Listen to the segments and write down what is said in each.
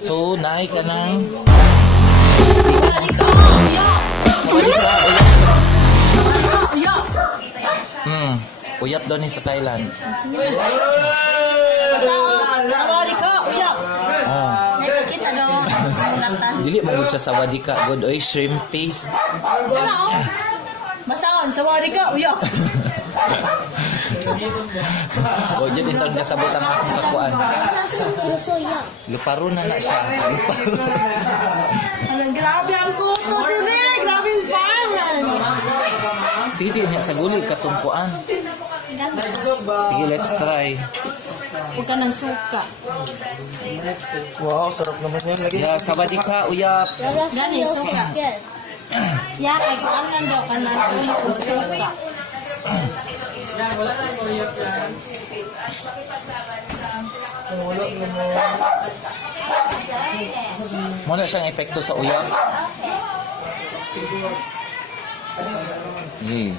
So, naay ka ng... Uyap daw ni sa Thailand. Oh. Dili magud siya sa wadika good oy shrimp paste. Masaon sa wadika uya. O dyan itong kasabot ang akong kakuan. Luparo na siya. Luparo. Anong grabe ang kuto dire, grabe ang pangan. Sige niya sa gulay katungkuan. Sige, let's try. Huwag ka ng suka. Wow, sarap naman yun. Lagi. Yeah, sa wadika uyap. Gani suka. Ya kay kuan lang daw kana ulo og suka. Muna siyang epekto sa uyap. Yeah.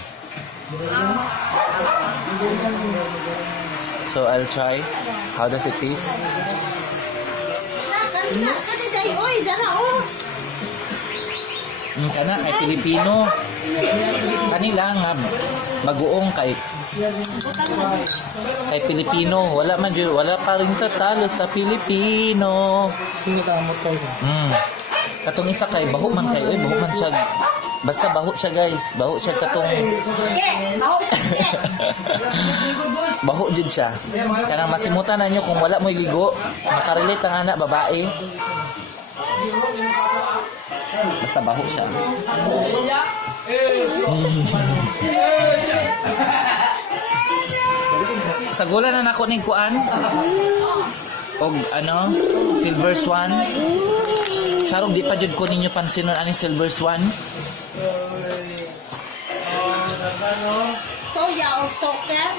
So I'll try. How does it taste? Kani day oy dara oh. Kana kay Pilipino. Kanila nga baguong kay Pilipino. Wala man jud, wala pa rin tatalo sa Pilipino. Singit ang amot kayo. Katong isa kay baho man kay, baho man siya. Basta baho siya guys, baho siya katong Baho siya. baho jud siya. Kanang masimutan na nyo kung wala mo'y ligo, makarelate ang anak babae. Basta baho siya. Sagulan na nako ning kuan. Og ano, Silver Swan. Sarong di pa jud ko ninyo pansinon ani Silver Swan. Soya o soker.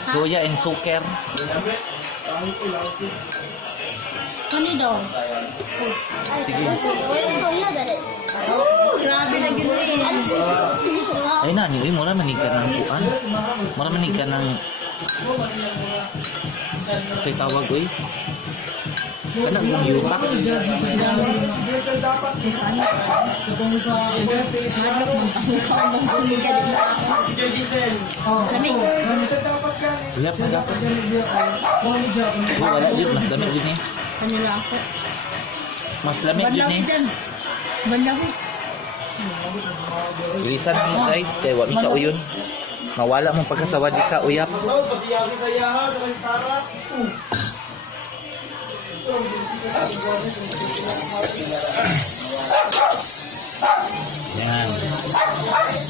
Soya and suker. Kani daw. Sige. Grabe na gini. Ay na, ni mura manika ng kuan. Mura manika ng say tawag oy. Kana kung yupak. Siap na dapat. Wala jud mas dami jud ni. Kanila ako. Mas lamig jud ni. Bandaw. Bilisan mo guys, kay wa mi ka uyon. Mawala mo pagkasawad di ka uyap. Yan.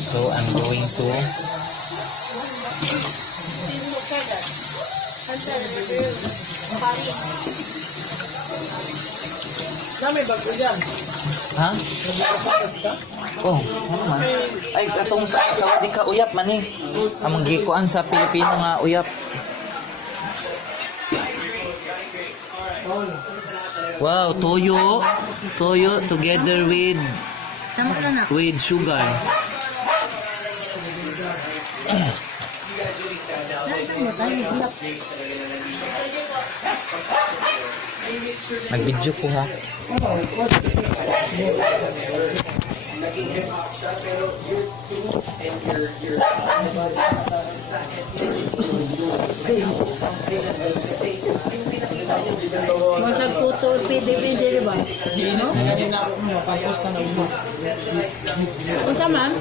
So I'm going to Kami bago yan. ha? Oh, ano man? Ay, katong sa di ka uyap man eh. Among gikuan sa Pilipino nga uyap. Wow, toyo. Toyo together with sugar. Nag-video ko ha. Masag puto pwede ba? Dino? Hindi na ako mapapos ka na umo. Unsa man?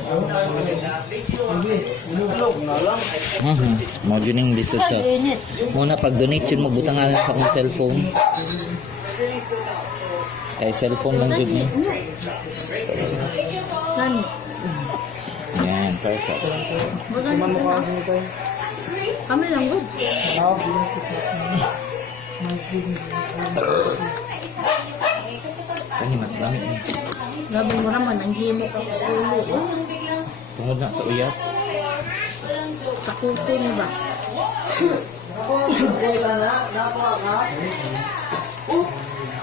Mo juning lisod siya. Init. Muna pag donate mo butangan sa akong cellphone. Kay cellphone lang jud ni. Nani? Yan, perfect. Mamukha kasi nito. Kami lang gud. Kani mas dami ni. Grabe mo raman ang himo ka ulo. Tungod na sa uyap. Sa kuto ni ba?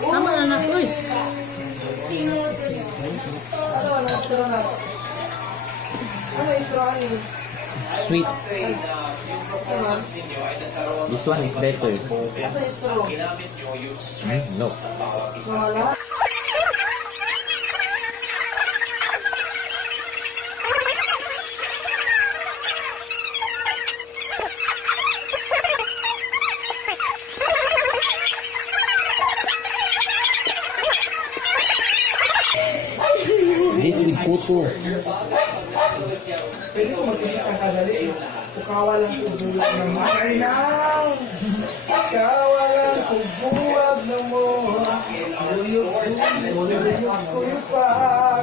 Tama na na uy. Ano istro ni? Sweet. This one is better. No. This with puto. Pwede ko magpapit ang kadali. Pukawalan ko buwag ng mainaw. Pukawalan ko buwag ng mo. Uyok ko pa.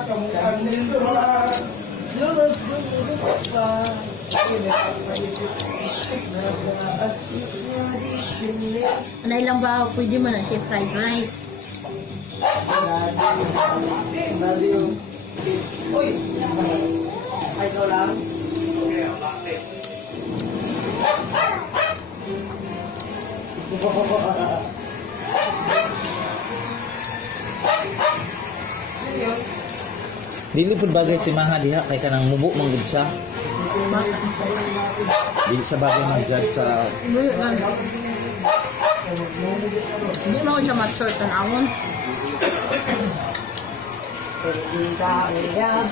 Kamukha nito ha. Sunod pa. Ano lang ba pwede mo na siya fried rice? Uy! Ay, ikaw lang? Dili pud bagay si Maha diha kay kanang mubo man gud siya. Dili siya bagay mag-judge sa Hindi mo siya ma-short ang awon. Pergi sa area,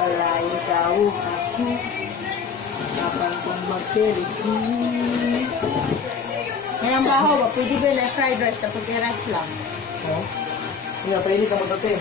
palay ikaw ako. Kapan kong mag-series Yan ang baho ba? Pwede ba na fried rice tapos i-rice lang? Nga, pwede ka magtate.